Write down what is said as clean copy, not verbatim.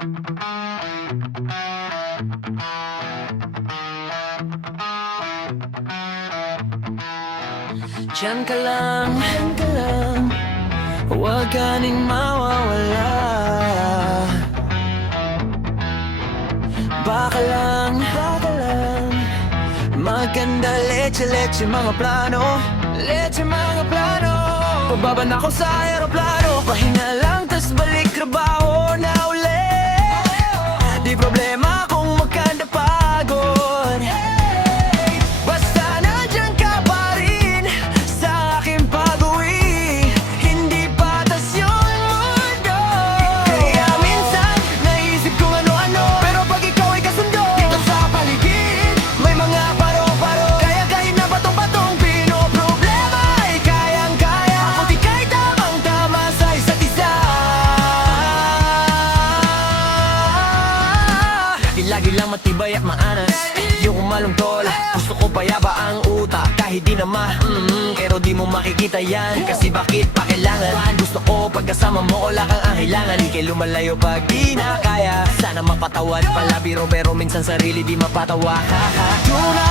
Diyan ka lang, huwag ka ning mawawala. Baka lang, maganda leche mga plano. Leche mga plano. Pababa na ako sa aeroplano, pahinga lang tas balik trabaho na uli. Di problema kung magkanda pagod, basta nandiyan ka pa rin sa aking pag-uwi. Hindi patas yung mundo, kaya minsan naisip kong ano-ano, pero pag ikaw ay kasundo, dito sa paligid may mga paro-paro. Kaya kahit na batong-batong pinoproblema ay kayang-kaya. Ako di kay tamang-tama sa isa't isa. Lagi lang matibay at maanas, yung malungtol. Gusto ko payaba ang utak kahit di naman pero di mo makikita yan, kasi bakit pa kailangan? Gusto ko pagkasama mo wala kang ahilangan. Di kay lumalayo pag di na kaya. Sana mapatawad pala biro pero minsan sarili di mapatawa. Tunay